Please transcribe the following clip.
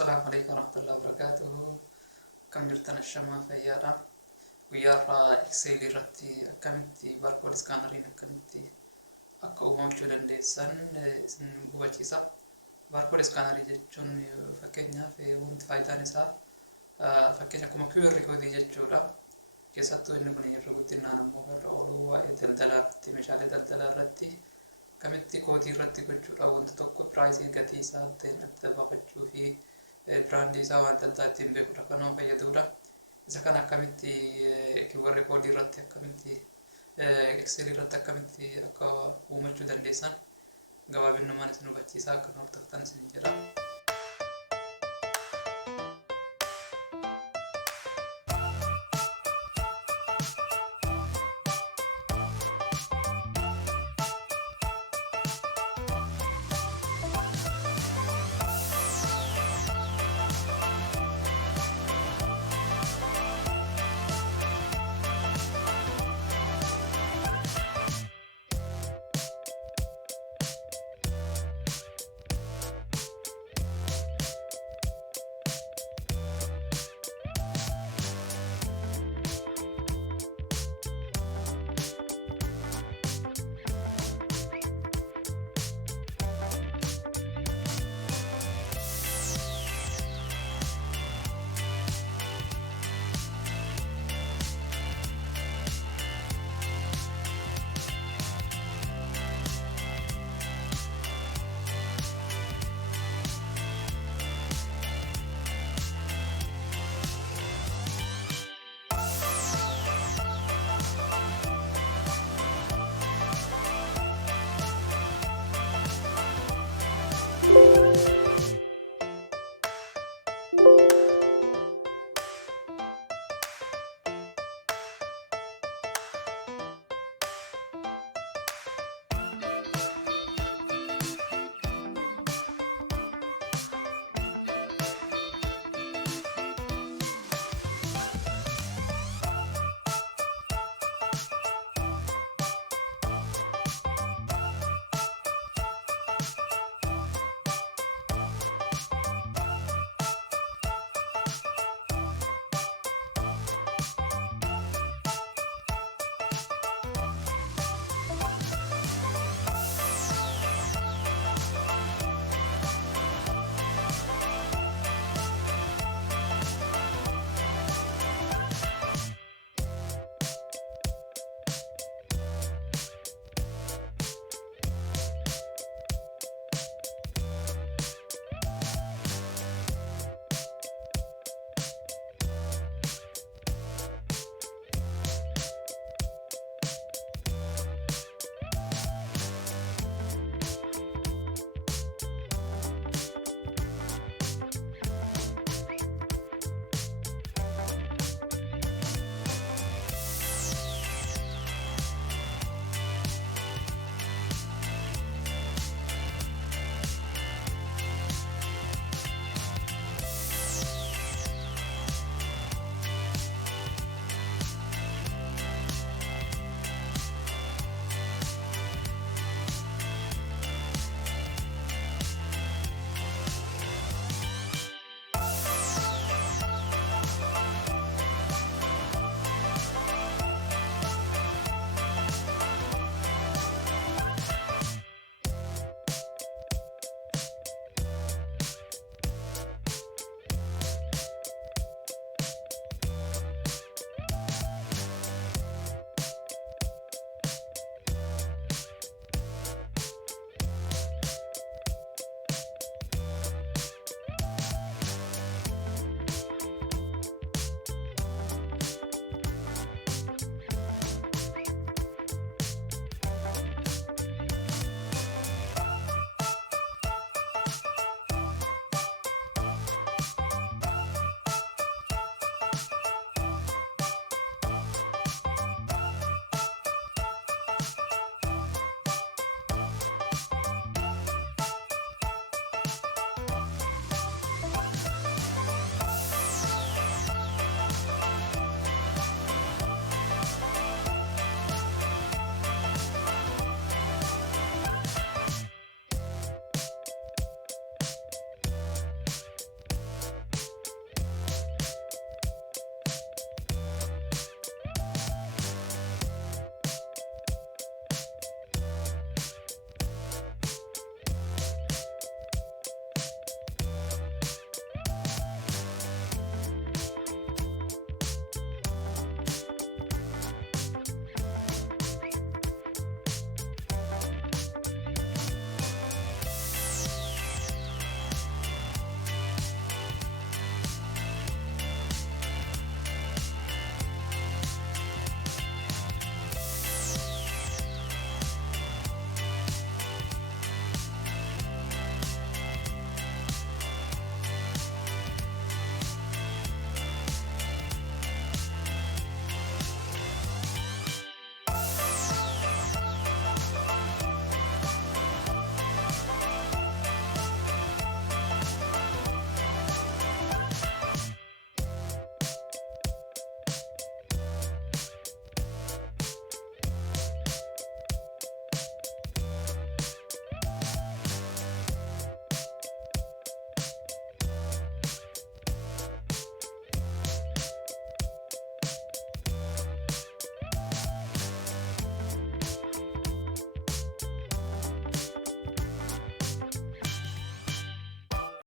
السلام عليكم ورحمة الله وبركاته. كم جرتنا الشما فيادا guyyaa irraa Excel irratti akkamitti barcode scanner'n akkamitti akka uumamachuu dandeessan isin hubachiisa. Barcode scanner jechuun fakkeenyaaf wanti faayidaan isaa fakkeenya akkuma QR code jechuudha. Keessattuu inni kun irra guddinaan ammoo irra ooluu waa'ee daldalaa irratti meeshaalee daldalaa irratti akkamitti koodii irratti gochuudha wanti tokko piraayisii gatii isaa adda baafachuu fi biraandii isaa waan adda ittiin beekuudha kanuma fayyaduudha. Isa kana akkamitti QR code irratti akkamitti Excel irratti akkamitti akka uumachuu dandeessan gabaabinummaan isin hubachiisaa akka hordoftan isin jedha.